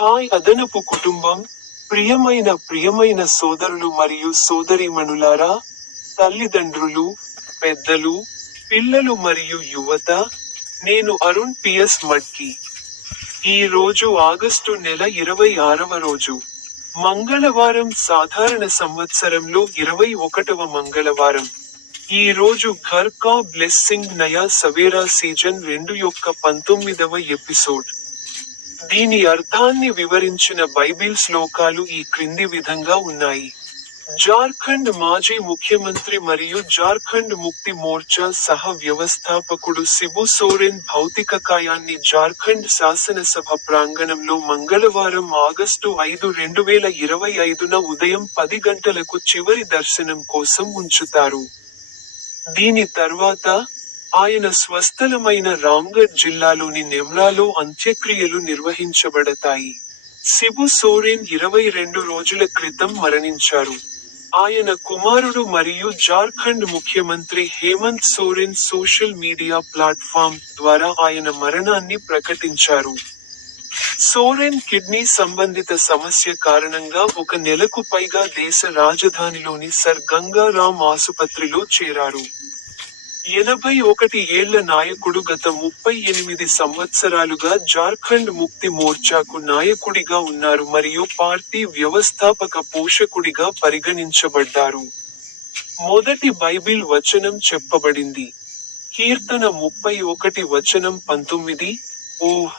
Hi అదనపు కుటుంబం ప్రియమైన ప్రియమైన సోదరులు మరియు సోదరిమణులారా తల్లిదండ్రులు పెద్దలు పిల్లలు మరియు యువత నేను అరుణ్ పిఎస్ మట్కి. ఈ రోజు ఆగస్టు నెల ఇరవై ఆరవ రోజు. మంగళవారం సాధారణ సంవత్సరంలో ఇరవై ఒకటవ మంగళవారం. ఈ రోజు ఘర్ కా బ్లెస్సింగ్ నయా సవేరా సీజన్ రెండు యొక్క పంతొమ్మిదవ ఎపిసోడ్. దీని అర్థాన్ని వివరించిన బైబిల్ శ్లోకాలు ఈ క్రింది విధంగా ఉన్నాయి. జార్ఖండ్ మాజీ ముఖ్యమంత్రి మరియు జార్ఖండ్ ముక్తి మోర్చా సహ వ్యవస్థాపకుడు శిబు సోరెన్ భౌతిక కాయాన్ని జార్ఖండ్ శాసనసభ ప్రాంగణంలో మంగళవారం ఆగస్టు ఐదు రెండు వేల ఇరవై ఐదున ఉదయం పది గంటలకు చివరి దర్శనం కోసం ఉంచుతారు. దీని తర్వాత ఆయన స్వస్థలమైన రామ్గఢ్ జిల్లాలోని నెమ్రాలో అంత్యక్రియలు నిర్వహించబడతాయి. శిబు సోరెన్ ఇరవై రెండు రోజుల క్రితం మరణించారు. ఆయన కుమారుడు మరియు జార్ఖండ్ ముఖ్యమంత్రి Hemant Soren social media platform ద్వారా ఆయన మరణాన్ని ప్రకటించారు. సోరెన్ కిడ్నీ సంబంధిత సమస్య కారణంగా ఒక నెలకు పైగా దేశ రాజధానిలోని సర్ గంగారాం ఆసుపత్రిలో చేరారు. ఎనభై ఒకటి ఏళ్ళ నాయకుడు గత ముప్పై ఎనిమిది సంవత్సరాలుగా జార్ఖండ్ ముక్తి మోర్చాకు నాయకుడిగా ఉన్నారు మరియు పార్టీ వ్యవస్థాపక పోషకుడిగా పరిగణించబడ్డారు. మొదటి బైబిల్ వచనం చెప్పబడింది. కీర్తన ముప్పై ఒకటి వచనం పంతొమ్మిది. ఓహ్!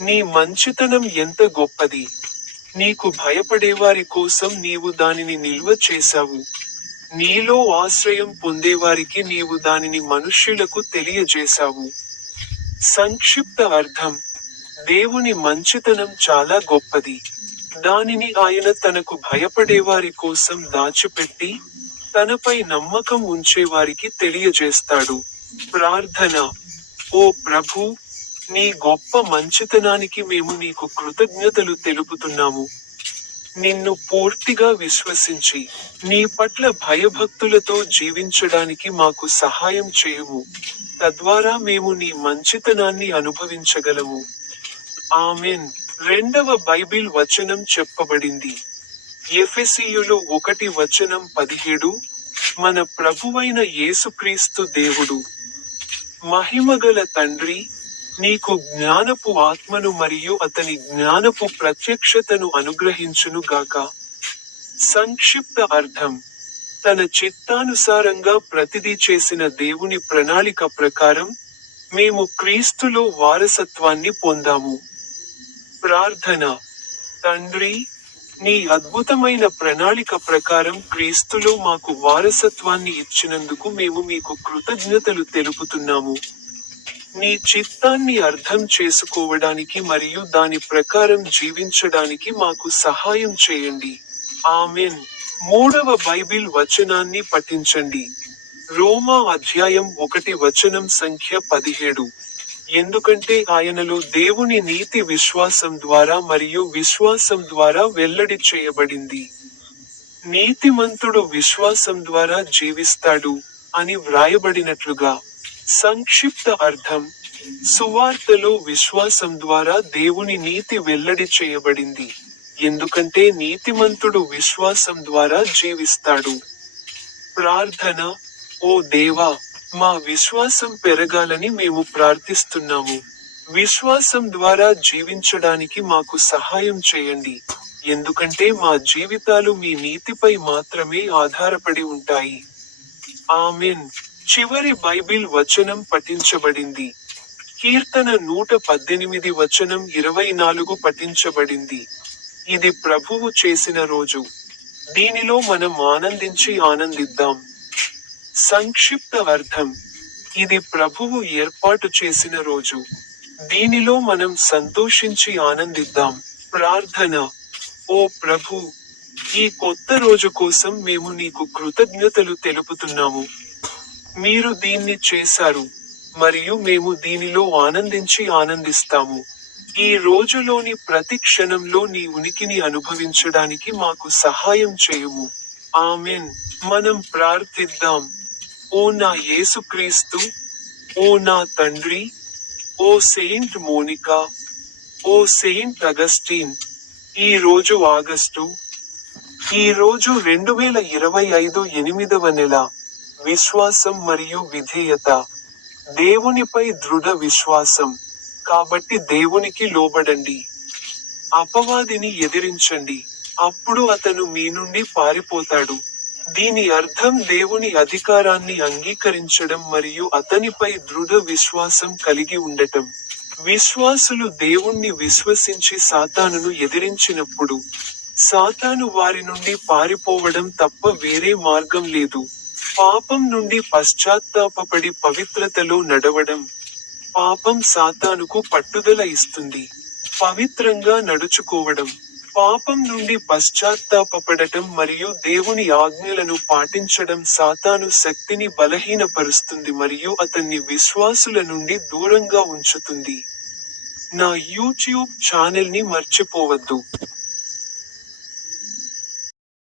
నీ మంచితనం ఎంత గొప్పది. నీకు భయపడేవారి కోసం నీవు దానిని నిల్వ చేశావు. నీలో ఆశ్రయం పొందేవారికి నీవు దానిని మనుష్యులకు తెలియజేశావు. సంక్షిప్త అర్థం దేవుని మంచితనం చాలా గొప్పది. దానిని ఆయన తనకు భయపడేవారి కోసం దాచిపెట్టి తనపై నమ్మకం ఉంచేవారికి తెలియజేస్తాడు. ప్రార్థన ఓ ప్రభు నీ గొప్ప మంచితనానికి మేము నీకు కృతజ్ఞతలు తెలుపుతున్నాము. నిన్ను పూర్తిగా విశ్వసించి నీ పట్ల భయభక్తులతో జీవించడానికి మాకు సహాయం చేయుము. తద్వారా మేము నీ మంచితనాన్ని అనుభవించగలము. ఆమెన్. రెండవ బైబిల్ వచనం చెప్పబడింది. ఎఫెసియులు ఒకటి వచనం పదిహేడు. మన ప్రభువైన యేసుక్రీస్తు దేవుడు మహిమగల తండ్రి నీకు జ్ఞానపు ఆత్మను మరియు అతని జ్ఞానపు ప్రత్యక్షతను అనుగ్రహించును గాక. సంక్షిప్త అర్థం. తన చిత్తానుసారంగా ప్రతిదీ చేసిన దేవుని ప్రణాళిక ప్రకారం మేము క్రీస్తులో వారసత్వాన్ని పొందాము. ప్రార్థన. తండ్రి నీ అద్భుతమైన ప్రణాళిక ప్రకారం క్రీస్తులో మాకు వారసత్వాన్ని ఇచ్చినందుకు మేము మీకు కృతజ్ఞతలు తెలుపుతున్నాము. నీ చిత్తాన్ని అర్థం చేసుకోవడానికి మరియు దాని ప్రకారం జీవించడానికి మాకు సహాయం చేయండి. ఆమెన్. మూడవ బైబిల్ వచనాన్ని పఠించండి. రోమా అధ్యాయం ఒకటి వచనం సంఖ్య పదిహేడు. ఎందుకంటే ఆయనలో దేవుని నీతి విశ్వాసం ద్వారా మరియు విశ్వాసం ద్వారా వెల్లడి చేయబడింది. నీతిమంతుడు విశ్వాసం ద్వారా జీవిస్తాడు అని వ్రాయబడినట్లుగా సంక్షిప్త అర్థం సువార్తలో విశ్వాసం ద్వారా దేవుని నీతి వెల్లడి చేయబడింది. ఎందుకంటే నీతిమంతుడు విశ్వాసం ద్వారా జీవిస్తాడు. ప్రార్థన ఓ దేవా మా విశ్వాసం పెరగాలని మేము ప్రార్థిస్తున్నాము. విశ్వాసం ద్వారా జీవించడానికి మాకు సహాయం చేయండి. ఎందుకంటే మా జీవితాలు మీ నీతిపై మాత్రమే ఆధారపడి ఉంటాయి. ఆమెన్. చివరి బైబిల్ వచనం పఠించబడింది. కీర్తన నూట పద్దెనిమిది వచనం ఇరవై నాలుగు పఠించబడింది. ఇది ప్రభువు చేసిన రోజు. దీనిలో మనం ఆనందించి ఆనందిద్దాం. సంక్షిప్త అర్థం. ఇది ప్రభువు ఏర్పాటు చేసిన రోజు. దీనిలో మనం సంతోషించి ఆనందిద్దాం. ప్రార్థన. ఓ ప్రభు ఈ కొత్త రోజు కోసం మేము నీకు కృతజ్ఞతలు తెలుపుతున్నాము. మీరు దీన్ని చేశారు మరియు మేము దీనిలో ఆనందించి ఆనందిస్తాము. ఈ రోజులోని ప్రతి క్షణంలో నీ ఉనికిని అనుభవించడానికి మాకు సహాయం చేయుము. ఆమెన్. మనం ప్రార్థిద్దాం. ఓ నా యేసుక్రీస్తు ఓ నా తండ్రి ఓ సెయింట్ మోనికా ఓ సెయింట్ అగస్టీన్ ఈ రోజు ఆగస్టు ఈ రోజు రెండు వేల ఇరవై ఐదు ఎనిమిదవ నెల. విశ్వాసం మరియు విధేయత. దేవునిపై దృఢ విశ్వాసం. కాబట్టి దేవునికి లోబడండి. అపవాదిని ఎదిరించండి. అప్పుడు అతను మీ నుండి పారిపోతాడు. దీని అర్థం దేవుని అధికారాన్ని అంగీకరించడం మరియు అతనిపై దృఢ విశ్వాసం కలిగి ఉండటం. విశ్వాసులు దేవుణ్ణి విశ్వసించి సాతానును ఎదిరించినప్పుడు సాతాను వారి నుండి పారిపోవడం తప్ప వేరే మార్గం లేదు. పాపం నుండి పశ్చాత్తాపడి పవిత్రతలో నడవడం పాపం సాతానుకు పట్టుదల ఇస్తుంది. పవిత్రంగా నడుచుకోవడం పాపం నుండి పశ్చాత్తాపపడటం మరియు దేవుని ఆజ్ఞలను పాటించడం సాతాను శక్తిని బలహీనపరుస్తుంది మరియు అతన్ని విశ్వాసుల నుండి దూరంగా ఉంచుతుంది. నా యూట్యూబ్ ఛానల్ని మర్చిపోవద్దు.